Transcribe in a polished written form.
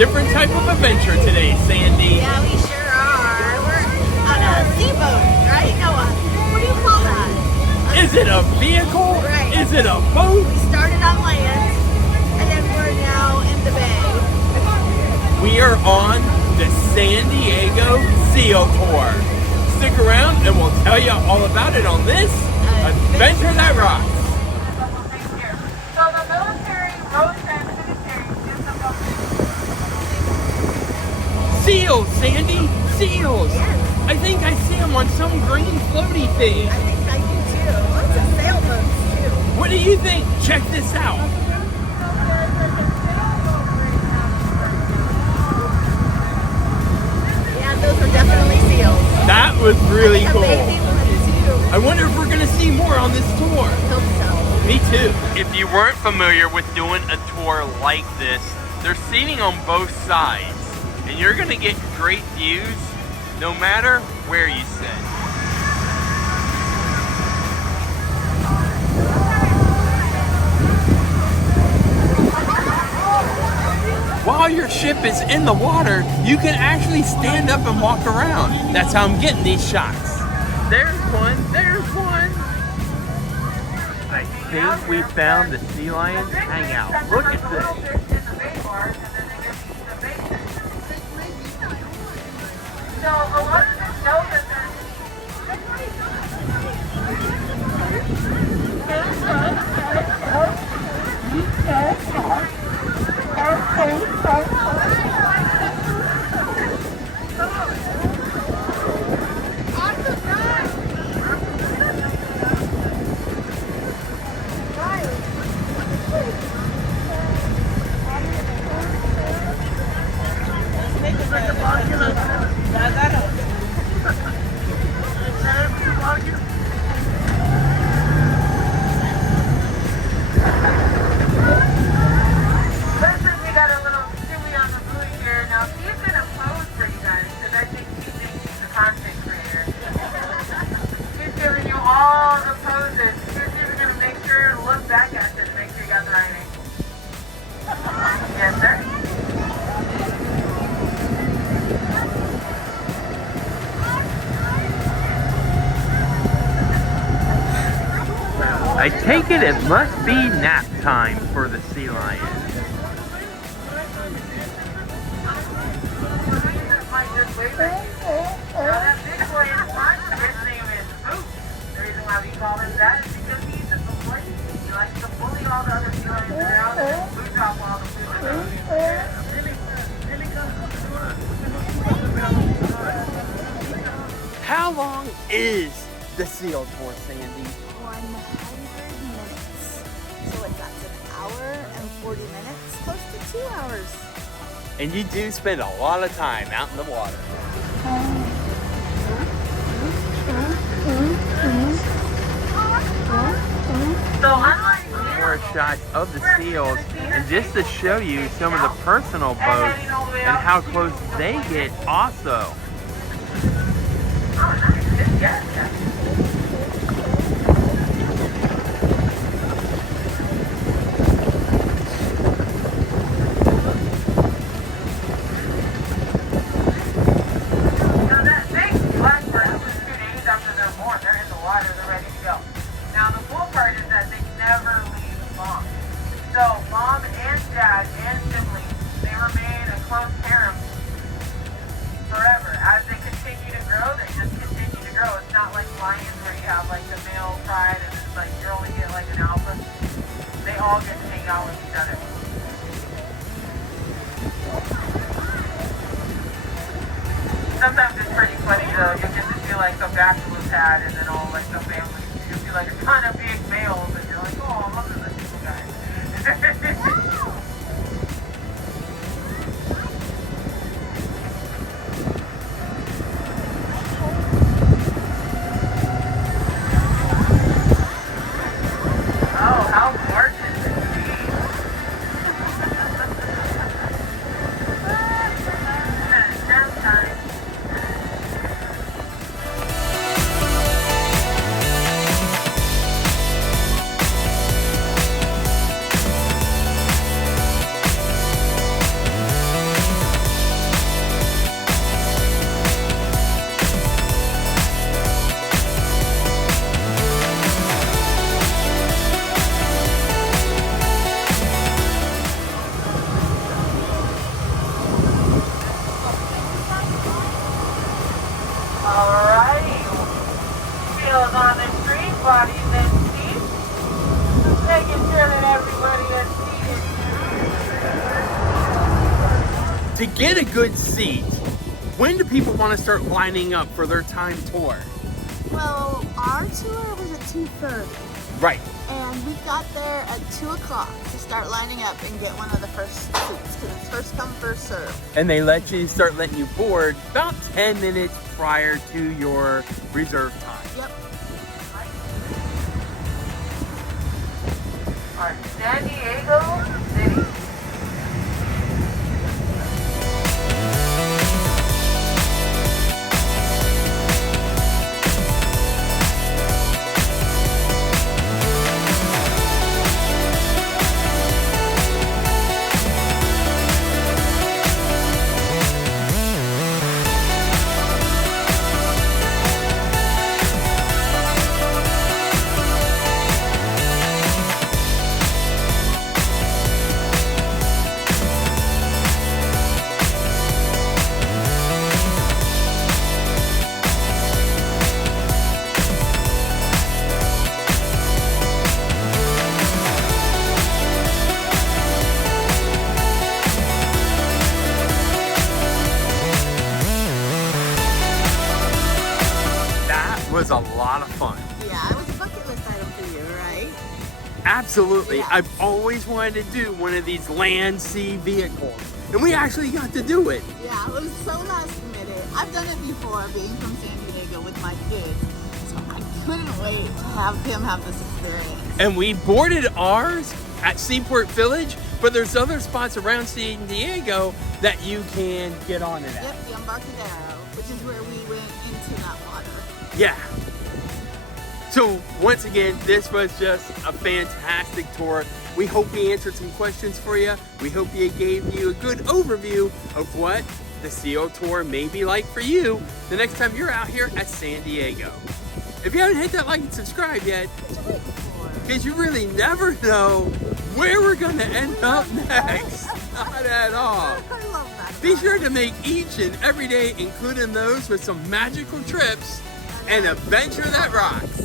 different type of adventure today, Sandy. Yeah, we sure are. We're on a seaboat, right? No, what do you call that? Is it a vehicle? Right. Is it a boat? We started on land, and then we're now in the bay. We are on the San Diego Seal Tour. Stick around and we'll tell you all about it on this Adventure That Rocks. So the military road transit is the Seals, Sandy, seals. Yes. I think I see them on some green floaty thing. I think I do too. Lots of sailboats too. What do you think? Check this out. Yeah, those were definitely seals. That was really I think cool. a baby one too. I wonder if we're gonna see more on this tour. Hope so. Me too. If you weren't familiar with doing a tour like this, there's seating on both sides, and you're gonna get great views no matter where you sit. While your ship is in the water, you can actually stand up and walk around. That's how I'm getting these shots. There's one, there's one. I think we found the sea lions hangout. Look at this. So a lot of them know that I take it must be nap time for the sea lions. How long is the seal tour, Sandy? 100 minutes. So that's an hour and 40 minutes, close to 2 hours. And you do spend a lot of time out in the water. More shots of the seals, and just to show you some of the personal boats and how close they get also. Sometimes it's pretty funny though. You get to see like a bachelor pad and then all like the family. You see like a ton of big males and you're like, oh, look at this little guy. Oh, how gorgeous is she? Nap time. body then seat. Just making sure that everybody that's seated. To get a good seat, when do people want to start lining up for their time tour? Well, our tour was at 2:30. Right. And we got there at 2 o'clock to start lining up and get one of the first seats because it's first come, first serve. And they start letting you board about 10 minutes prior to your reserve time. Yep. Alright, San Diego City. Was a lot of fun. Yeah, it was a bucket list item for you, right? Absolutely. Yeah. I've always wanted to do one of these land sea vehicles, and we actually got to do it. Yeah, it was so last minute. I've done it before, being from San Diego with my kids, so I couldn't wait to have him have this experience. And we boarded ours at Seaport Village, but there's other spots around San Diego that you can get on it at. Yep, the Embarcadero, which is where we went into that water. Yeah. So once again, this was just a fantastic tour. We hope we answered some questions for you. We hope we gave you a good overview of what the CO tour may be like for you the next time you're out here at San Diego. If you haven't hit that like and subscribe yet, What you waiting for? because you really never know where we're going to end up next. Not at all. I love that. Be sure to make each and every day, including those with some magical trips, an adventure that rocks.